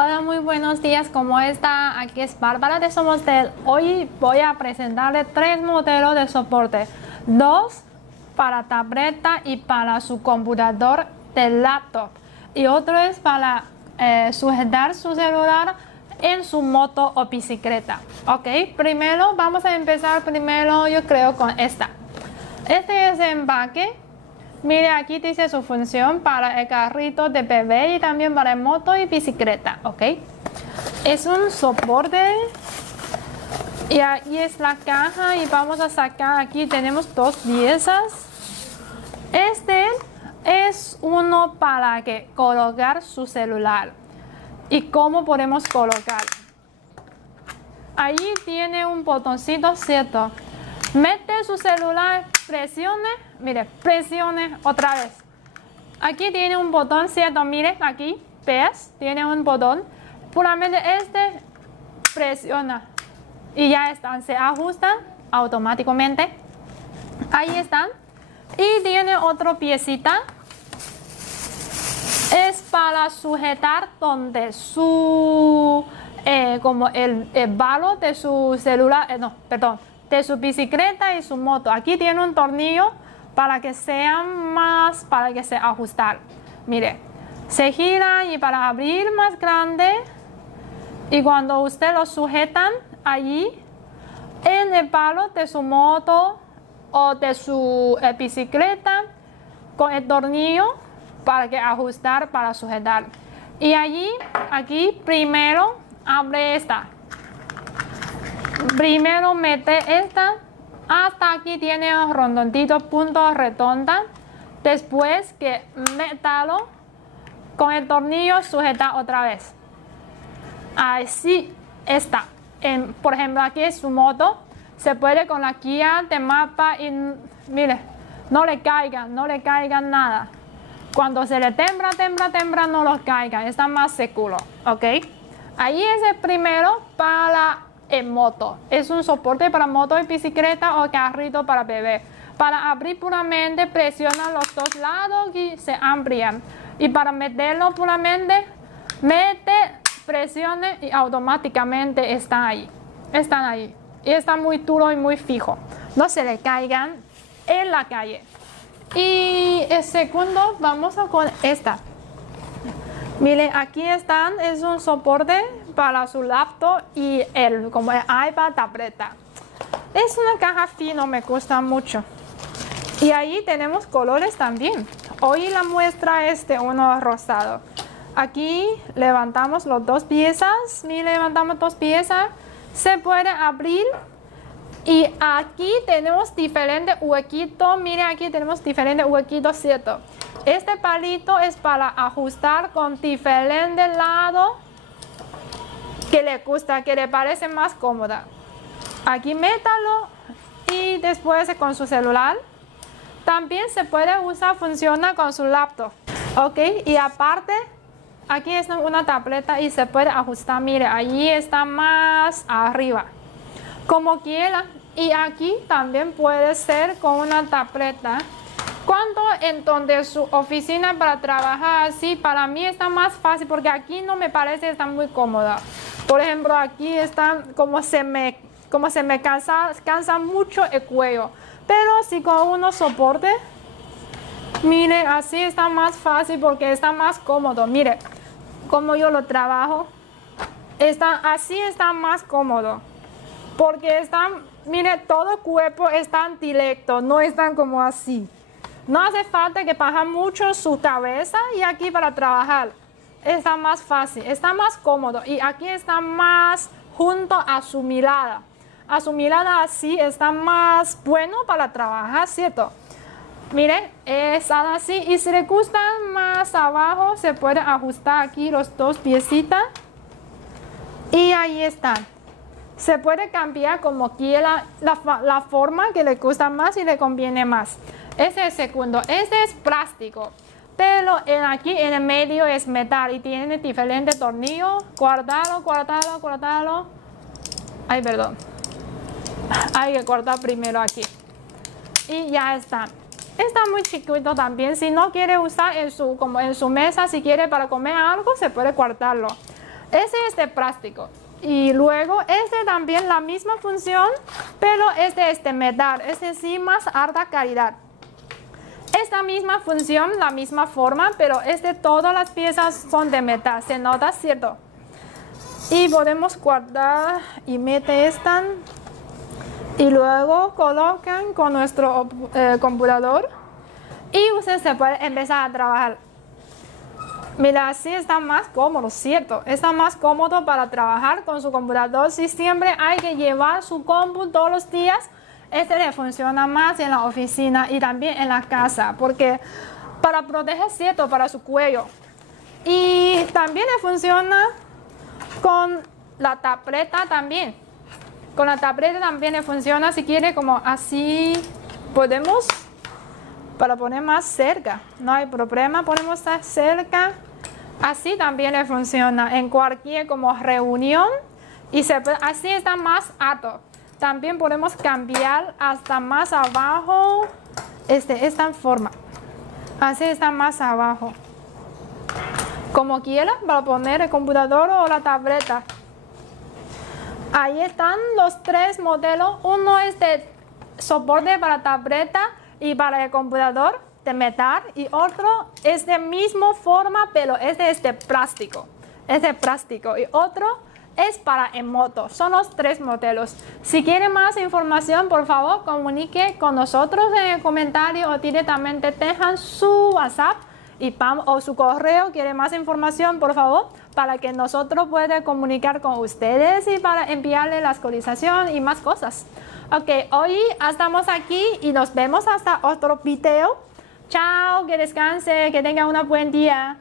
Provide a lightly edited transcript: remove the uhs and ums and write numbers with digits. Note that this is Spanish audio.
Hola, muy buenos días, ¿cómo está? Aquí es Bárbara de Somostel. Hoy voy a presentarle 3 modelos de soporte. 2 para tableta y para su computador de laptop. Y otro es para sujetar su celular en su moto o bicicleta. Ok, primero vamos a empezar yo creo con esta. Este es el empaque. Mire, aquí dice su función para el carrito de bebé y también para moto y bicicleta, ¿ok? Es un soporte y aquí es la caja y vamos a sacar, aquí tenemos 2 piezas. Este es uno para colocar su celular. ¿Y cómo podemos colocar? Allí tiene un botoncito, ¿cierto? Mete su celular, presione, mire, presione otra vez. Aquí tiene un botón, ¿cierto? Mire, aquí, ¿ves? Tiene un botón. Puramente este, presiona. Y ya están, se ajustan automáticamente. Ahí están. Y tiene otra piecita. Es para sujetar donde su, como el palo de su celular, no, perdón, de su bicicleta y su moto. Aquí tiene un tornillo para que sea más, para que se ajustar. Mire, se gira y para abrir más grande. Y cuando usted lo sujetan allí, en el palo de su moto o de su bicicleta, con el tornillo para que ajustar, para sujetar. Y allí, aquí primero abre esta. Primero mete esta, hasta aquí tiene un redondito, punto redonda. Después que métalo, con el tornillo sujeta otra vez. Así está. Por ejemplo, aquí es su moto. Se puede con la guía de mapa y mire, no le caigan nada. Cuando se le tembla, no los caiga. Está más seguro, ¿ok? Ahí es el primero para moto. Es un soporte para moto y bicicleta o carrito para bebé. Para abrir puramente, presiona los 2 lados y se amplían. Y para meterlo puramente, mete, presione y automáticamente están ahí. Están ahí. Y está muy duro y muy fijo. No se le caigan en la calle. Y el segundo, vamos a con esta. Miren, aquí están, es un soporte para su laptop y como el iPad, tableta. Es una caja fina, me gusta mucho. Y ahí tenemos colores también. Hoy la muestra es de uno rosado. Aquí levantamos las 2 piezas. Miren, levantamos 2 piezas. Se puede abrir. Y aquí tenemos diferentes huequitos. Miren, aquí tenemos diferentes huequitos, ¿cierto? Este palito es para ajustar con diferentes lados que le gusta, que le parece más cómoda. Aquí métalo y después con su celular. También se puede usar, funciona con su laptop. Ok, y aparte, aquí está una tableta y se puede ajustar. Mire, allí está más arriba. Como quiera. Y aquí también puede ser con una tableta. Cuando en donde su oficina para trabajar así, para mí está más fácil porque aquí no me parece está muy cómoda. Por ejemplo, aquí está como se me cansa mucho el cuello. Pero si con uno soporte, mire, así está más fácil porque está más cómodo. Mire, como yo lo trabajo, así está más cómodo. Porque están, mire, todo el cuerpo está directo, no están como así. No hace falta que baje mucho su cabeza y aquí para trabajar está más fácil, está más cómodo y aquí está más junto a su mirada. A su mirada así está más bueno para trabajar, ¿cierto? Mire, están así y si le gustan más abajo se puede ajustar aquí los 2 piecitas y ahí están. Se puede cambiar como quiera la forma que le gusta más y le conviene más. Ese es el segundo. Este es plástico. Pero aquí en el medio es metal y tiene diferentes tornillos. Guardalo. Ay, perdón. Hay que cortar primero aquí. Y ya está. Está muy chiquito también. Si no quiere usar como en su mesa, si quiere para comer algo, se puede cortarlo. Ese es de plástico. Y luego este también la misma función, pero es de este metal, es decir, más alta calidad. Esta misma función, la misma forma, pero todas las piezas son de metal, se nota, ¿cierto? Y podemos guardar y meter esta y luego colocan con nuestro computador y usted se puede empezar a trabajar. Mira, así está más cómodo, ¿cierto? Está más cómodo para trabajar con su computador. Si siempre hay que llevar su compu todos los días, le funciona más en la oficina y también en la casa, porque para proteger, ¿cierto? Para su cuello. Y también le funciona con la tableta también. Con la tableta también le funciona, si quiere, como así podemos, para poner más cerca. No hay problema, ponemos cerca. Así también le funciona en cualquier como reunión y así está más alto. También podemos cambiar hasta más abajo, esta forma. Así está más abajo. Como quiera, para poner el computador o la tableta. Ahí están los tres modelos. Uno es de soporte para tableta y para el computador de metal, y otro es de misma forma, pero es de plástico. Es de plástico. Y otro es para en moto. Son los tres modelos. Si quiere más información, por favor, comunique con nosotros en el comentario o directamente dejan su WhatsApp o su correo. Quiere más información, por favor, para que nosotros puedan comunicar con ustedes y para enviarle la actualización y más cosas. Ok, hoy estamos aquí y nos vemos hasta otro video. Chao, que descanse, que tenga un buen día.